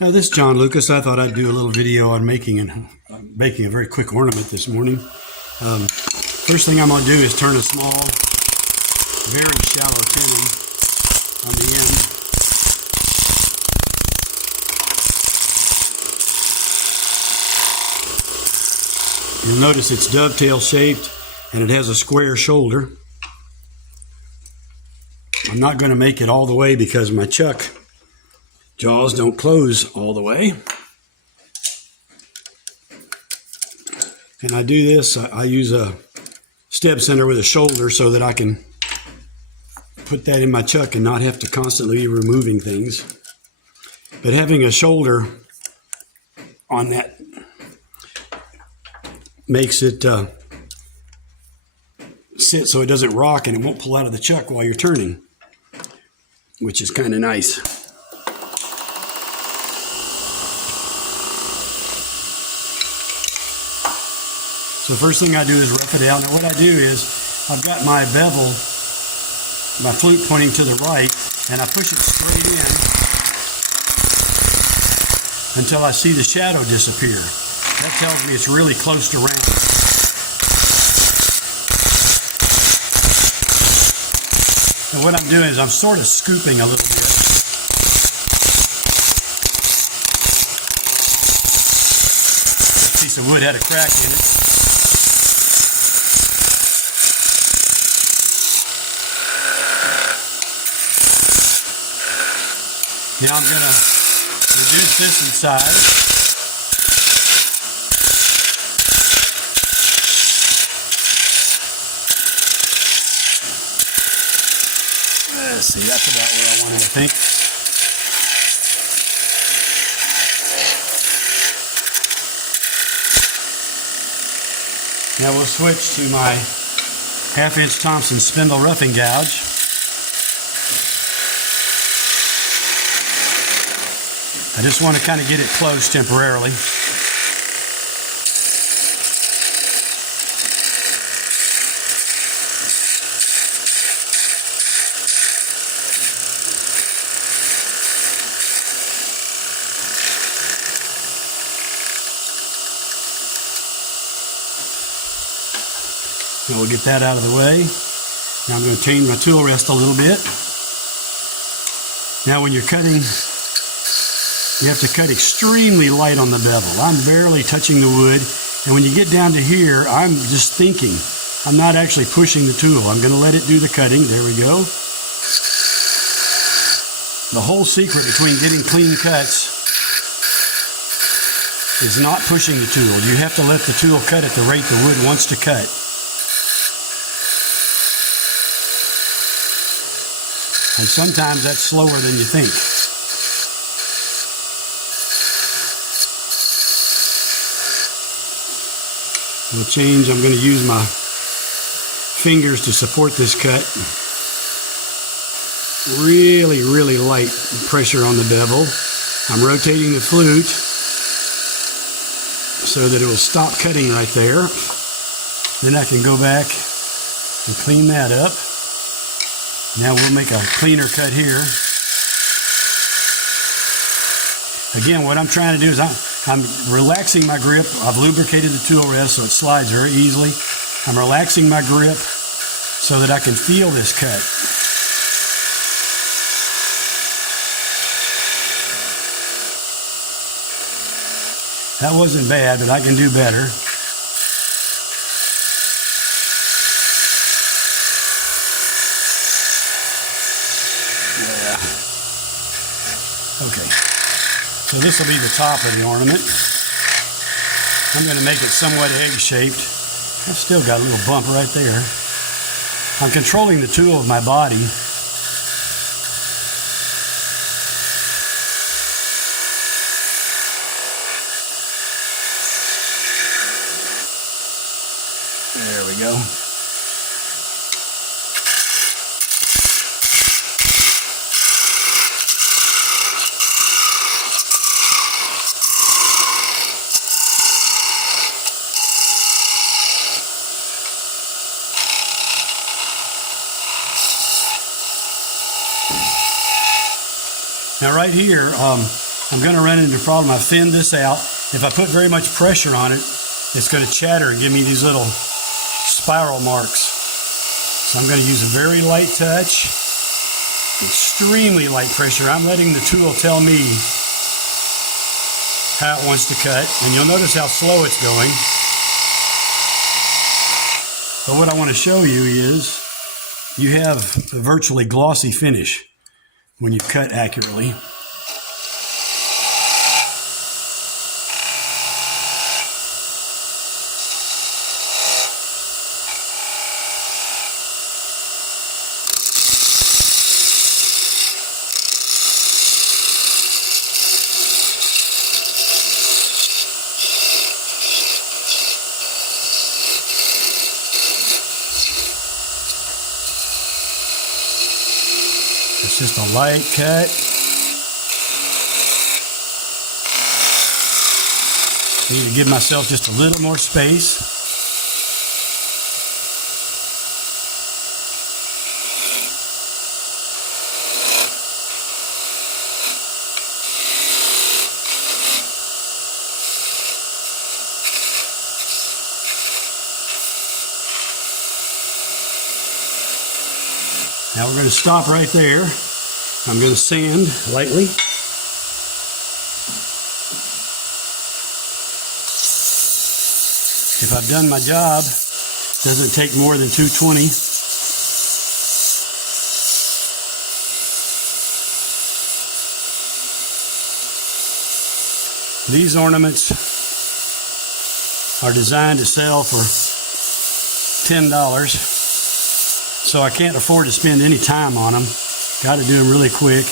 This is John Lucas. I thought I'd do a little video on making a very quick ornament this morning. First thing I'm going to do is turn a small, very shallow tenon on the end. You'll notice it's dovetail shaped and it has a square shoulder. I'm not going to make it all the way because my chuck jaws don't close all the way. And I do this, I use a step center with a shoulder so that I can put that in my chuck and not have to constantly be removing things. But having a shoulder on that makes it sit so it doesn't rock and it won't pull out of the chuck while you're turning, which is kind of nice. So the first thing I do is rough it out. Now what I do is I've got my bevel, my flute pointing to the right, and I push it straight in until I see the shadow disappear. That tells me it's really close to round. And what I'm doing is I'm sort of scooping a little bit. This piece of wood had a crack in it. Now I'm going to reduce this in size. Let's see, that's about where I wanted, I think. Now we'll switch to my 1/2-inch Thompson spindle roughing gouge. I just want to kind of get it close temporarily. Now we'll get that out of the way. Now I'm going to change my tool rest a little bit. Now when you're cutting, you have to cut extremely light on the bevel. I'm barely touching the wood, and when you get down to here, I'm just thinking. I'm not actually pushing the tool. I'm going to let it do the cutting. There we go. The whole secret between getting clean cuts is not pushing the tool. You have to let the tool cut at the rate the wood wants to cut. And sometimes that's slower than you think. We'll change. I'm going to use my fingers to support this cut. Really, really light pressure on the bevel. I'm rotating the flute so that it will stop cutting right there. Then I can go back and clean that up. Now we'll make a cleaner cut here. Again, what I'm trying to do is I'm relaxing my grip. I've lubricated the tool rest so it slides very easily. I'm relaxing my grip so that I can feel this cut. That wasn't bad, but I can do better. Yeah. Okay. So this will be the top of the ornament. I'm going to make it somewhat egg-shaped. I've still got a little bump right there. I'm controlling the tool with my body. There we go. Now right here, I'm going to run into a problem. I've thinned this out. If I put very much pressure on it, it's going to chatter and give me these little spiral marks. So I'm going to use a very light touch, extremely light pressure. I'm letting the tool tell me how it wants to cut, and you'll notice how slow it's going. But what I want to show you is you have a virtually glossy finish when you cut accurately. It's just a light cut. I need to give myself just a little more space. Now we're going to stop right there. I'm going to sand lightly. If I've done my job, it doesn't take more than 220. These ornaments are designed to sell for $10. So I can't afford to spend any time on them. Got to do them really quick.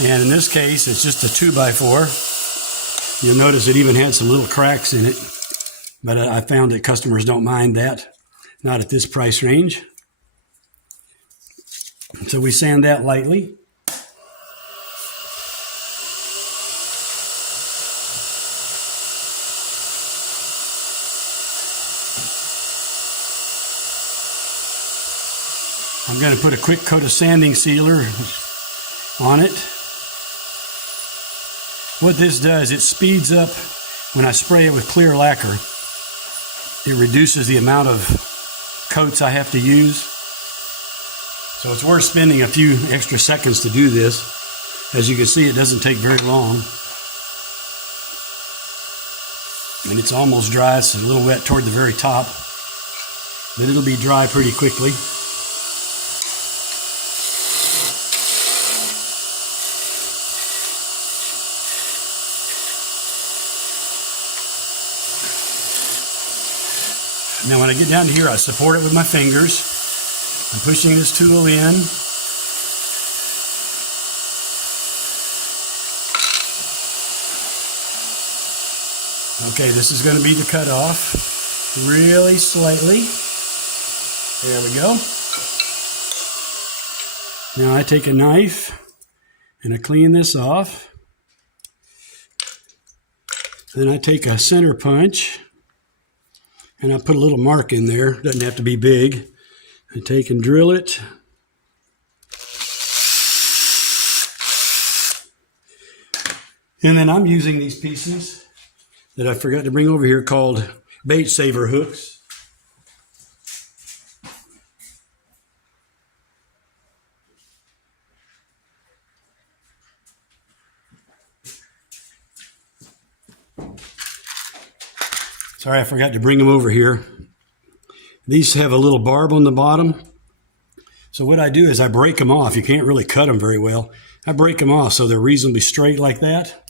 And in this case, it's just a 2x4. You'll notice it even had some little cracks in it. But I found that customers don't mind that. Not at this price range. So we sand that lightly. I'm going to put a quick coat of sanding sealer on it. What this does, it speeds up when I spray it with clear lacquer. It reduces the amount of coats I have to use. So it's worth spending a few extra seconds to do this. As you can see, it doesn't take very long. And it's almost dry. It's a little wet toward the very top. Then it'll be dry pretty quickly. Now when I get down to here, I support it with my fingers. I'm pushing this tool in. Okay, this is going to be the cutoff. Really slightly. There we go. Now I take a knife and I clean this off. Then I take a center punch. And I put a little mark in there. Doesn't have to be big. I take and drill it. And then I'm using these pieces that I forgot to bring over here called bait saver hooks. Sorry, I forgot to bring them over here. These have a little barb on the bottom. So what I do is I break them off. You can't really cut them very well. I break them off so they're reasonably straight like that.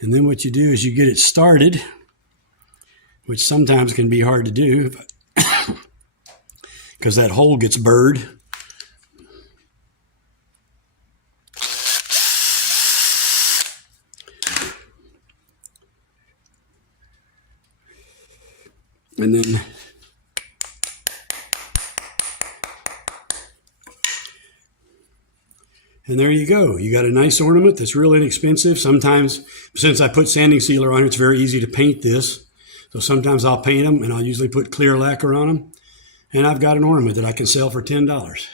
And then what you do is you get it started, which sometimes can be hard to do because that hole gets burred. And then there you go. You got a nice ornament that's real inexpensive. Sometimes, since I put sanding sealer on it, it's very easy to paint this. So sometimes I'll paint them, and I'll usually put clear lacquer on them. And I've got an ornament that I can sell for $10.